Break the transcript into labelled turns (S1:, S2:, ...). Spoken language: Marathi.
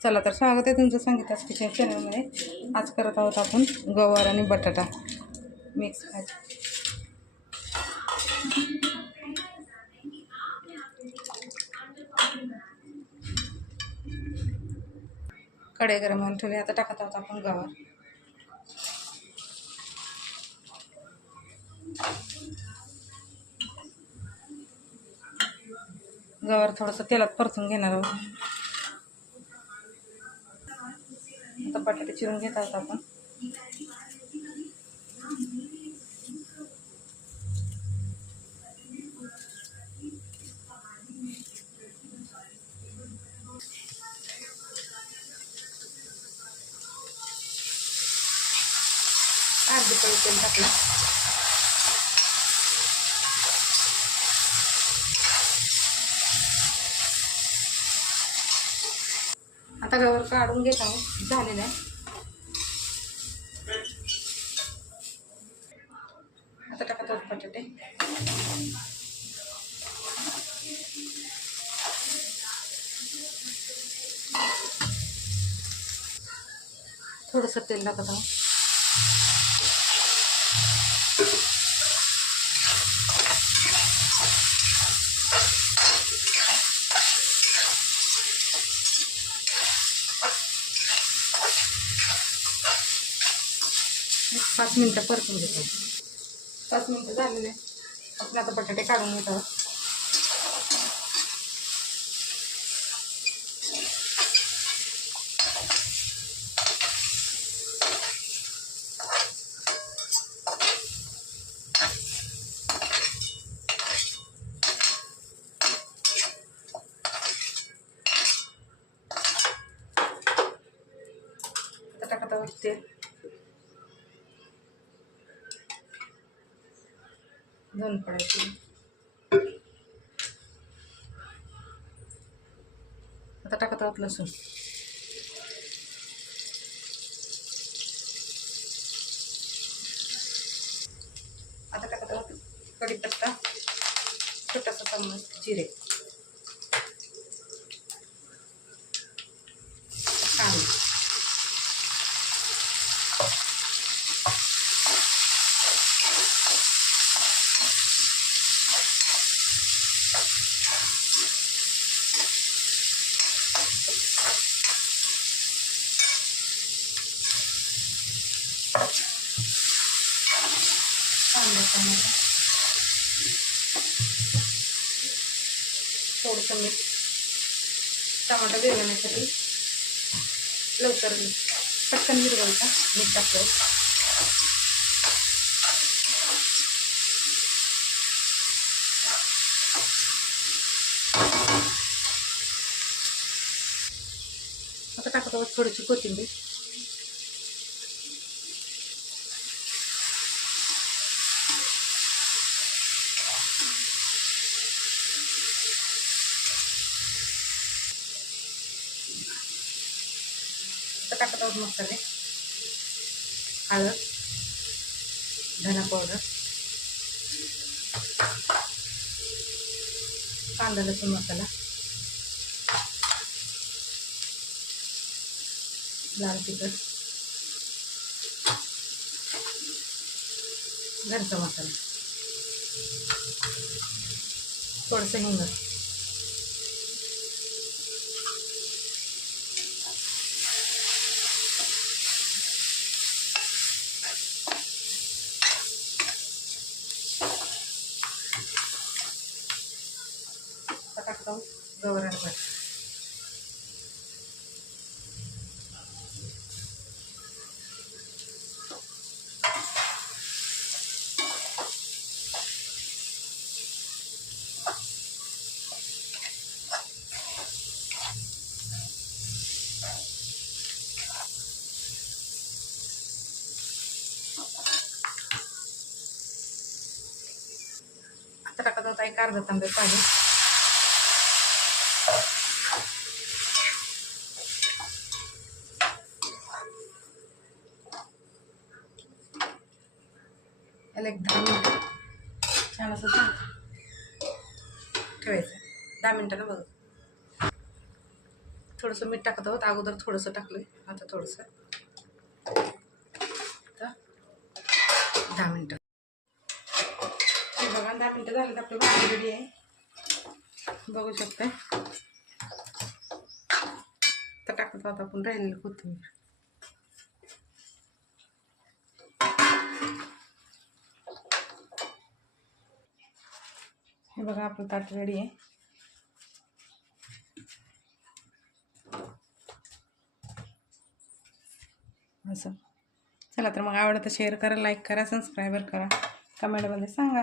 S1: चला तर स्वागत आहे तुमचं संगीताच किचन चॅनलमध्ये आज करत आहोत आपण गवार आणि बटाटा मिक्स भाजी. कडे गरम होऊन ठेवले. आता टाकत आहोत आपण गवार. गवार थोडंसं तेलात परतून घेणार आहोत. आता बटाटे चिरून घेत आहोत आपण अर्धी पळी तेल टाकलं आता गवर काढून घेत आहोत. झालेलं आहे. आता टाकत बटाटे. थोडंसं तेल टाकत आहोत. पाच मिनटं परतून घेतो. पाच मिनटं झालेले आपण आता बटाटे काढून घेत आहोत. आता टाकत आहोत तेल. दोन पडायची आता टाकत आहोत लसूण. आता टाकत आहोत कढीपत्ता छोटासा चम्मच जिरे कांदा कांदा टमाटा थोडंसं मीठ टमाटा बिरवण्यासाठी लवकर पटकन विरवायचा मीठ टाकलं. आता टाकतो थोडीशी कोथिंबीर. टाकत आहोत मसाले हळद धना पावडर कांदा लसूण मसाला लाल तिखट घरचा मसाला. थोडंसं हिंग आता टाकतो गवरण भट टाकत होता एक अर्धा तांबे पाणी. याला एक दहा मिनिट. छान असं ठेवायचं. दहा मिनटानं बघ. थोडंसं मीठ टाकत आहोत. अगोदर थोडंसं टाकलं आता थोडंसं. आता दहा मिनटं. हे दहा मिनटं झालं तर आपली भाजी रेडी आहे. बघू शकताय. तर टाकत आहोत आपण राहिलेलं कोथिंबीर. हे बघा आपलं ताट रेडी आहे. असं. चला तर मग आवडतं तर शेअर करा लाईक करा सबस्क्राईबर करा. कमेंटमध्ये सांगा.